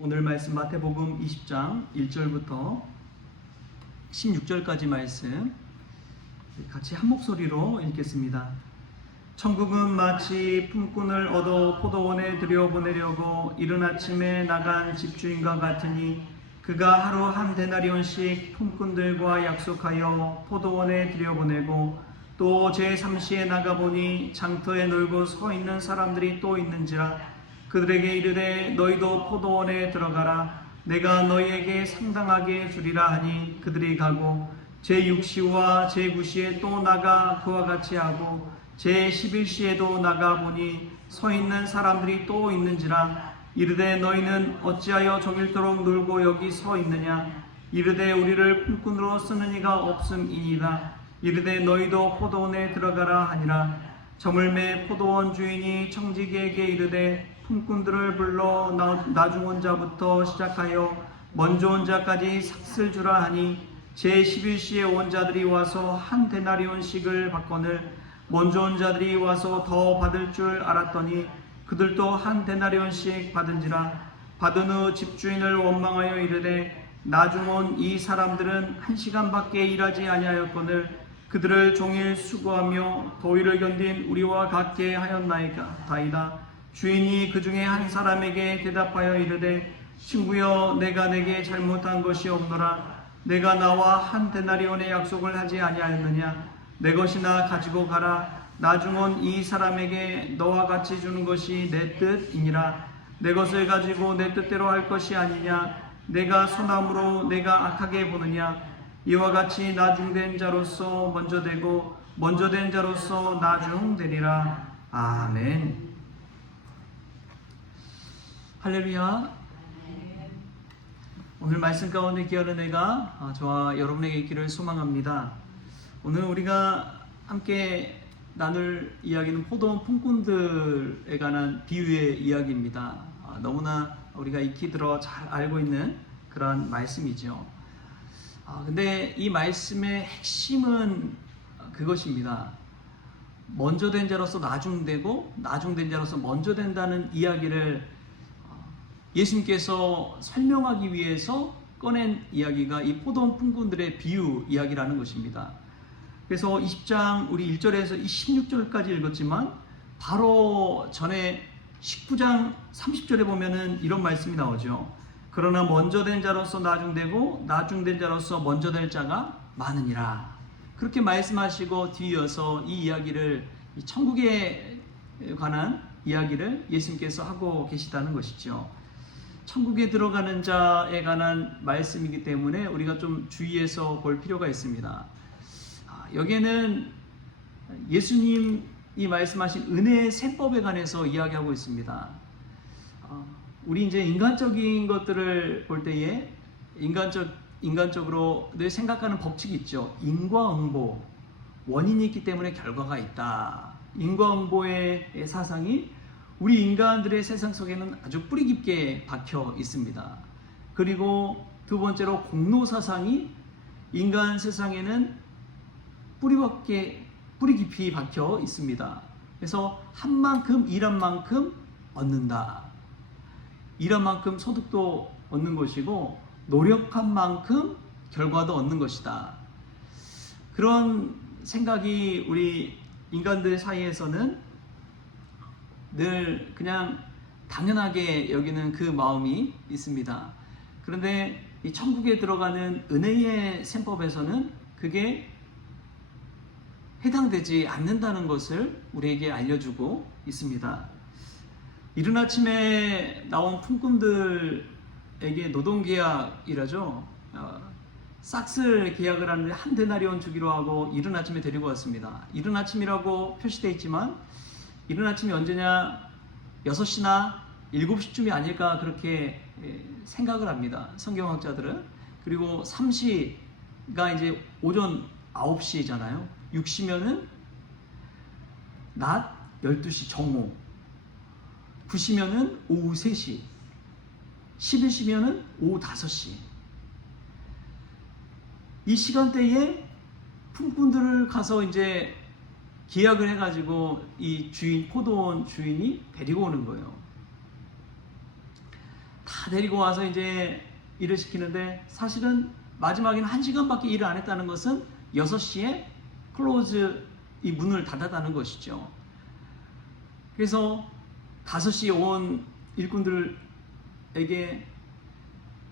오늘 말씀 마태복음 20장 1절부터 16절까지 말씀 같이 한 목소리로 읽겠습니다. 천국은 마치 품꾼을 얻어 포도원에 들여보내려고 이른 아침에 나간 집주인과 같으니 그가 하루 한 데나리온씩 품꾼들과 약속하여 포도원에 들여보내고 또 제3시에 나가보니 장터에 놀고 서 있는 사람들이 또 있는지라 그들에게 이르되 너희도 포도원에 들어가라 내가 너희에게 상당하게 주리라 하니 그들이 가고 제6시와 제9시에 또 나가 그와 같이 하고 제11시에도 나가보니 서 있는 사람들이 또 있는지라 이르되 너희는 어찌하여 종일토록 놀고 여기 서 있느냐 이르되 우리를 품꾼으로 쓰는 이가 없음이니이다 이르되 너희도 포도원에 들어가라 하니라 저물매 포도원 주인이 청지기에게 이르되 품꾼들을 불러 나중 온 자부터 시작하여 먼저 온 자까지 삭슬 주라 하니 제11시에 온 자들이 와서 한 데나리온씩을 받거늘 먼저 온 자들이 와서 더 받을 줄 알았더니 그들도 한 데나리온씩 받은지라 받은 후 집주인을 원망하여 이르되 나중 온 이 사람들은 1시간밖에 일하지 아니하였거늘 그들을 종일 수고하며 더위를 견딘 우리와 같게 하였나이다. 주인이 그 중에 한 사람에게 대답하여 이르되 친구여 내가 내게 잘못한 것이 없노라 내가 나와 한 데나리온의 약속을 하지 아니하였느냐 내 것이나 가지고 가라 나중 온 이 사람에게 너와 같이 주는 것이 내 뜻이니라 내 것을 가지고 내 뜻대로 할 것이 아니냐 내가 소나무로 내가 악하게 보느냐 이와 같이 나중된 자로서 먼저 되고 먼저 된 자로서 나중되리라. 아멘. 할렐루야. 오늘 말씀 가운데 귀한 은혜가 저와 여러분에게 있기를 소망합니다. 오늘 우리가 함께 나눌 이야기는 포도원 품꾼들에 관한 비유의 이야기입니다. 너무나 우리가 익히 들어 잘 알고 있는 그런 말씀이죠. 근데 이 말씀의 핵심은 그것입니다. 먼저 된 자로서 나중되고 나중된 자로서 먼저 된다는 이야기를 예수님께서 설명하기 위해서 꺼낸 이야기가 이 포도원 품꾼들의 비유 이야기라는 것입니다. 그래서 20장 우리 1절에서 16절까지 읽었지만 바로 전에 19장 30절에 보면은 이런 말씀이 나오죠. 그러나 먼저 된 자로서 나중되고 나중된 자로서 먼저 될 자가 많으니라. 그렇게 말씀하시고 뒤이어서 이 이야기를 천국에 관한 이야기를 예수님께서 하고 계시다는 것이죠. 천국에 들어가는 자에 관한 말씀이기 때문에 우리가 좀 주의해서 볼 필요가 있습니다. 여기에는 예수님이 말씀하신 은혜의 셈법에 관해서 이야기하고 있습니다. 우리 이제 인간적인 것들을 볼 때에 인간적으로 늘 생각하는 법칙이 있죠. 인과응보, 원인이 있기 때문에 결과가 있다. 인과응보의 사상이 우리 인간들의 세상 속에는 아주 뿌리 깊게 박혀 있습니다. 그리고 두 번째로 공로사상이 인간 세상에는 뿌리 깊이 박혀 있습니다. 그래서 한 만큼 일한 만큼 얻는다. 일한 만큼 소득도 얻는 것이고 노력한 만큼 결과도 얻는 것이다. 그런 생각이 우리 인간들 사이에서는 늘 그냥 당연하게 여기는 그 마음이 있습니다. 그런데 이 천국에 들어가는 은혜의 셈법에서는 그게 해당되지 않는다는 것을 우리에게 알려주고 있습니다. 이른 아침에 나온 품꾼들에게 노동계약이라죠. 싹쓸 계약을 하는데 한 데나리온 주기로 하고 이른 아침에 데리고 왔습니다. 이른 아침이라고 표시되어 있지만 이른 아침이 언제냐? 6시나 7시쯤이 아닐까 그렇게 생각을 합니다. 성경학자들은. 그리고 3시가 이제 오전 9시잖아요. 6시면은 낮 12시 정오, 9시면은 오후 3시, 11시면은 오후 5시. 이 시간대에 품꾼들을 가서 이제 계약을 해가지고 이 주인, 포도원 주인이 데리고 오는 거예요. 다 다 데리고 와서 이제 일을 시키는데 사실은 마지막에는 1시간밖에 일을 안 했다는 것은 6시에 클로즈 이 문을 닫았다는 것이죠. 그래서 5시에 온 일꾼들에게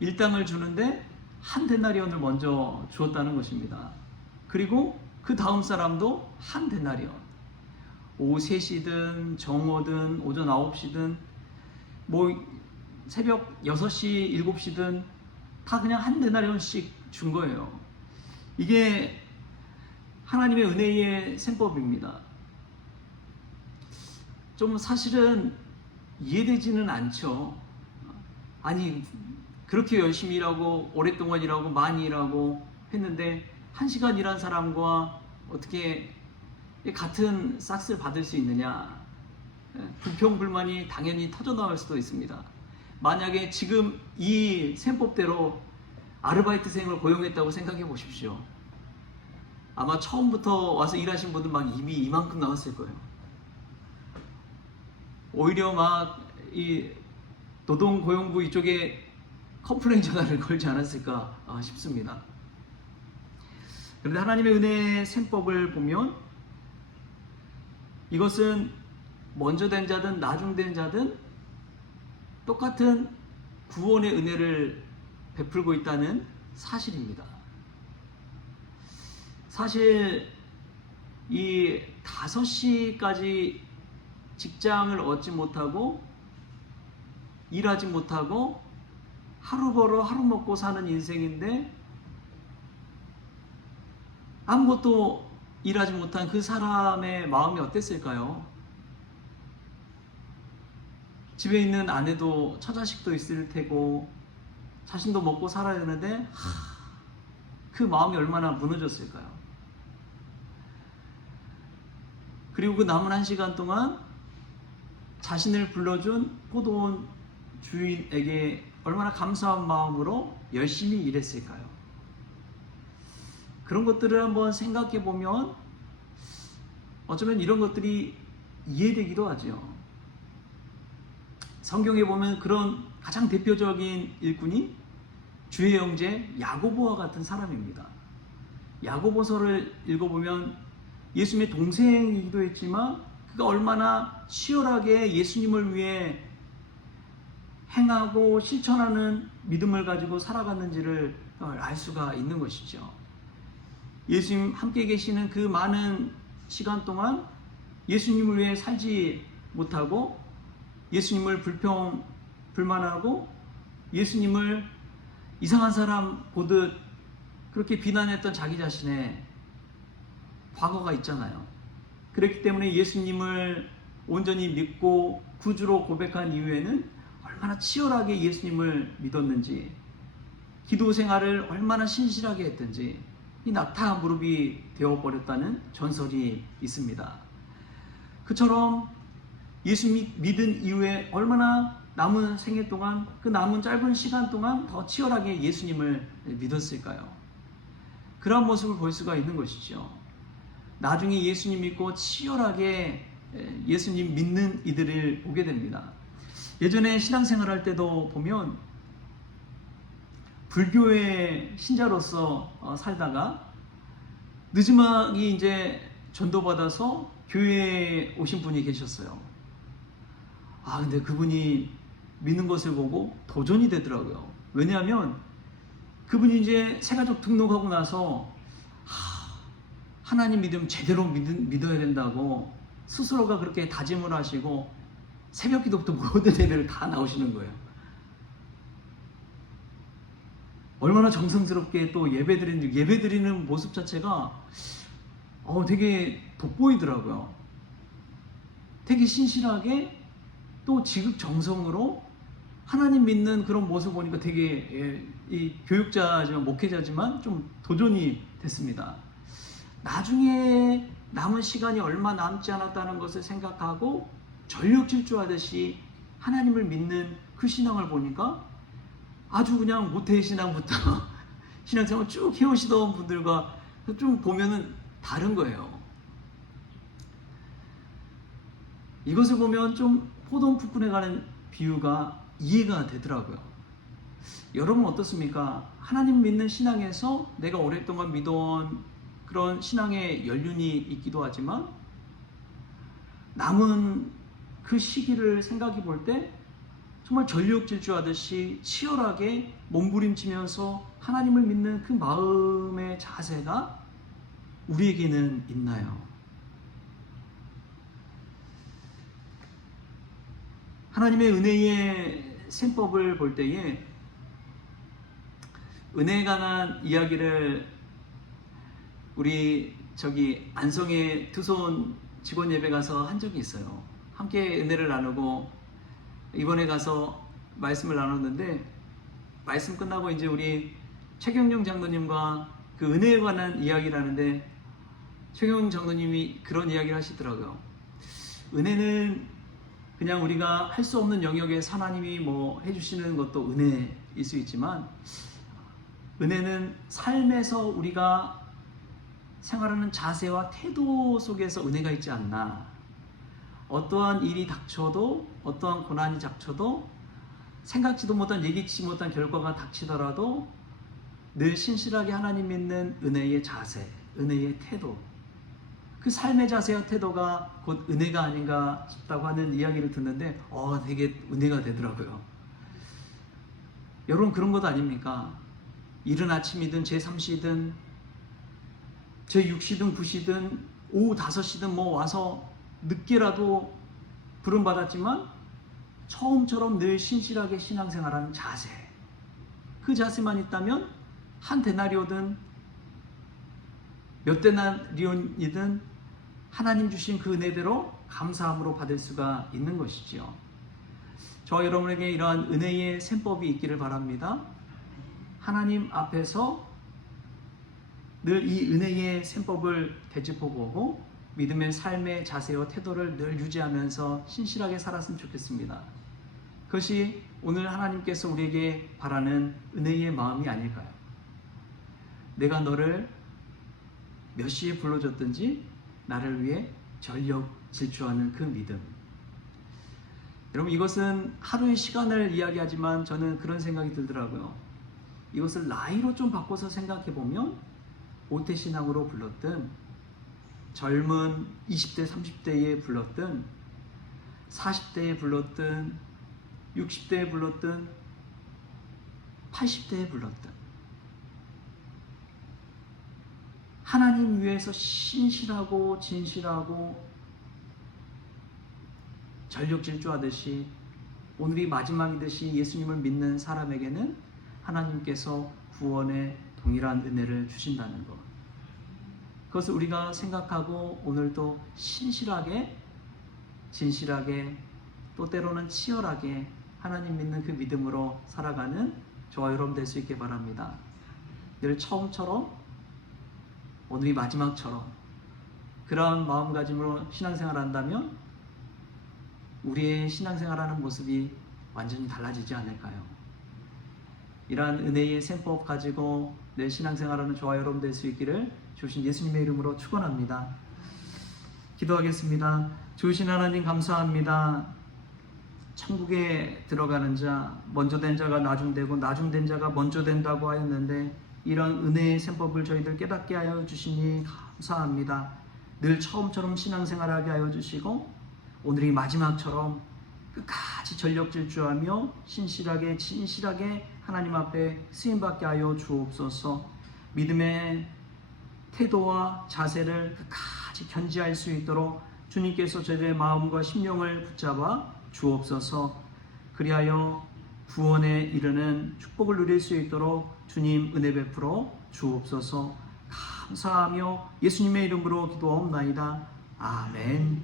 일당을 주는데 한 데나리온을 먼저 주었다는 것입니다. 그리고 그 다음 사람도 한 데나리온. 오후 3시든 정오든 오전 9시든 뭐 새벽 6시 7시든 다 그냥 한 데나리온씩 준 거예요. 이게 하나님의 은혜의 셈법입니다. 좀 사실은 이해되지는 않죠. 아니 그렇게 열심히 일하고 오랫동안 일하고 많이 일하고 했는데 1시간 일한 사람과 어떻게 같은 싹스를 받을 수 있느냐. 불평불만이 당연히 터져나올 수도 있습니다. 만약에 지금 이 셈법대로 아르바이트생을 고용했다고 생각해 보십시오. 아마 처음부터 와서 일하신 분들 막 이미 이만큼 나왔을 거예요. 오히려 막 이 노동고용부 이쪽에 컴플레인 전화를 걸지 않았을까 싶습니다. 그런데 하나님의 은혜의 셈법을 보면 이것은 먼저 된 자든 나중된 자든 똑같은 구원의 은혜를 베풀고 있다는 사실입니다. 사실 이 5시까지 직장을 얻지 못하고 일하지 못하고 하루 벌어 하루 먹고 사는 인생인데 아무것도 일하지 못한 그 사람의 마음이 어땠을까요? 집에 있는 아내도 처자식도 있을 테고 자신도 먹고 살아야 되는데 그 마음이 얼마나 무너졌을까요? 그리고 그 남은 1시간 동안 자신을 불러준 포도원 주인에게 얼마나 감사한 마음으로 열심히 일했을까요? 그런 것들을 한번 생각해 보면 어쩌면 이런 것들이 이해되기도 하죠. 성경에 보면 그런 가장 대표적인 일꾼이 주의 형제 야고보와 같은 사람입니다. 야고보서를 읽어보면 예수님의 동생이기도 했지만 그가 얼마나 치열하게 예수님을 위해 행하고 실천하는 믿음을 가지고 살아갔는지를 알 수가 있는 것이죠. 예수님 함께 계시는 그 많은 시간 동안 예수님을 위해 살지 못하고 예수님을 불만하고 예수님을 이상한 사람 보듯 그렇게 비난했던 자기 자신의 과거가 있잖아요. 그렇기 때문에 예수님을 온전히 믿고 구주로 고백한 이후에는 얼마나 치열하게 예수님을 믿었는지, 기도 생활을 얼마나 신실하게 했든지 이 낙타 무릎이 되어버렸다는 전설이 있습니다. 그처럼 예수 믿은 이후에 얼마나 남은 생애 동안 그 남은 짧은 시간 동안 더 치열하게 예수님을 믿었을까요? 그런 모습을 볼 수가 있는 것이죠. 나중에 예수님 믿고 치열하게 예수님 믿는 이들을 보게 됩니다. 예전에 신앙생활할 때도 보면 불교의 신자로서 살다가 늦지막이 이제 전도받아서 교회에 오신 분이 계셨어요. 근데 그분이 믿는 것을 보고 도전이 되더라고요. 왜냐하면 그분이 이제 새가족 등록하고 나서 하나님 믿음 제대로 믿어야 된다고 스스로가 그렇게 다짐을 하시고 새벽 기도부터 모든 예배를 다 나오시는 거예요. 얼마나 정성스럽게 또 예배드리는 모습 자체가 되게 돋보이더라고요. 되게 신실하게 또 지극정성으로 하나님 믿는 그런 모습 보니까 되게 이 교육자지만 목회자지만 좀 도전이 됐습니다. 나중에 남은 시간이 얼마 남지 않았다는 것을 생각하고 전력 질주하듯이 하나님을 믿는 그 신앙을 보니까 아주 그냥 모태신앙부터 신앙생활 쭉 해오시던 분들과 좀 보면은 다른 거예요. 이것을 보면 좀 포도원 풋분해 가는 비유가 이해가 되더라고요. 여러분 어떻습니까? 하나님 믿는 신앙에서 내가 오랫동안 믿어온 그런 신앙의 연륜이 있기도 하지만 남은 그 시기를 생각해 볼 때 정말 전력질주하듯이 치열하게 몸부림치면서 하나님을 믿는 그 마음의 자세가 우리에게는 있나요? 하나님의 은혜의 셈법을 볼 때에 은혜에 관한 이야기를 우리 안성의 투손 직원 예배 가서 한 적이 있어요. 함께 은혜를 나누고 이번에 가서 말씀을 나눴는데 말씀 끝나고 이제 우리 최경영 장로님과 그 은혜에 관한 이야기를 하는데 최경영 장로님이 그런 이야기를 하시더라고요. 은혜는 그냥 우리가 할 수 없는 영역에서 하나님이 뭐 해주시는 것도 은혜일 수 있지만 은혜는 삶에서 우리가 생활하는 자세와 태도 속에서 은혜가 있지 않나. 어떠한 일이 닥쳐도 어떠한 고난이 닥쳐도 생각지도 못한 예기치 못한 결과가 닥치더라도 늘 신실하게 하나님 믿는 은혜의 자세, 은혜의 태도, 그 삶의 자세와 태도가 곧 은혜가 아닌가 싶다고 하는 이야기를 듣는데 되게 은혜가 되더라고요. 여러분 그런 것 아닙니까? 이른 아침이든 제3시든 제6시든 9시든 오후 5시든 뭐 와서 늦게라도 부름받았지만 처음처럼 늘 신실하게 신앙생활하는 자세, 그 자세만 있다면 한 데나리오든 몇 데나리온이든 하나님 주신 그 은혜대로 감사함으로 받을 수가 있는 것이지요. 저와 여러분에게 이러한 은혜의 셈법이 있기를 바랍니다. 하나님 앞에서 늘 이 은혜의 셈법을 되짚어보고 믿음의 삶의 자세와 태도를 늘 유지하면서 신실하게 살았으면 좋겠습니다. 그것이 오늘 하나님께서 우리에게 바라는 은혜의 마음이 아닐까요? 내가 너를 몇 시에 불러줬든지 나를 위해 전력 질주하는 그 믿음. 여러분 이것은 하루의 시간을 이야기하지만 저는 그런 생각이 들더라고요. 이것을 나이로 좀 바꿔서 생각해보면 오태신앙으로 불렀든 젊은 20대 30대에 불렀든 40대에 불렀든 60대에 불렀든 80대에 불렀든 하나님 위해서 신실하고 진실하고 전력질주하듯이 오늘이 마지막이듯이 예수님을 믿는 사람에게는 하나님께서 구원의 동일한 은혜를 주신다는 것, 그것을 우리가 생각하고 오늘도 신실하게 진실하게 또 때로는 치열하게 하나님 믿는 그 믿음으로 살아가는 저와 여러분 될 수 있게 바랍니다. 늘 처음처럼 오늘이 마지막처럼 그런 마음가짐으로 신앙생활 한다면 우리의 신앙생활하는 모습이 완전히 달라지지 않을까요? 이러한 은혜의 셈법 가지고 내 신앙생활하는 저와 여러분 될 수 있기를 주신 예수님의 이름으로 축원합니다. 기도하겠습니다. 주신 하나님 감사합니다. 천국에 들어가는 자, 먼저 된 자가 나중되고 나중된 자가 먼저 된다고 하였는데 이런 은혜의 셈법을 저희들 깨닫게 하여 주시니 감사합니다. 늘 처음처럼 신앙생활하게 하여 주시고 오늘이 마지막처럼 끝까지 전력질주하며 신실하게 진실하게 하나님 앞에 쓰임받게 하여 주옵소서. 믿음의 태도와 자세를 끝까지 견지할 수 있도록 주님께서 저희의 마음과 심령을 붙잡아 주옵소서. 그리하여 구원에 이르는 축복을 누릴 수 있도록 주님 은혜 베풀어 주옵소서. 감사하며 예수님의 이름으로 기도하옵나이다. 아멘.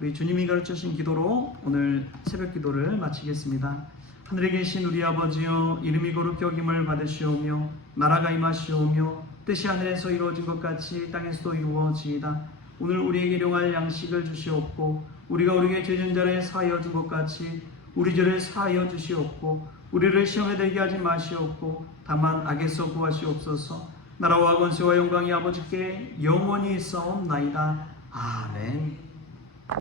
우리 주님이 가르쳐주신 기도로 오늘 새벽 기도를 마치겠습니다. 하늘에 계신 우리 아버지여, 이름이 거룩히 여김을 받으시오며 나라가 임하시오며 뜻이 하늘에서 이루어진 것 같이 땅에서도 이루어지이다. 오늘 우리에게 일용할 양식을 주시옵고 우리가 우리에게 죄진 자를 사하여 준 것 같이 우리 죄를 사하여 주시옵고 우리를 시험에 들게 하지 마시옵고 다만 악에서 구하시옵소서. 나라와 권세와 영광이 아버지께 영원히 있사옵나이다. 아멘.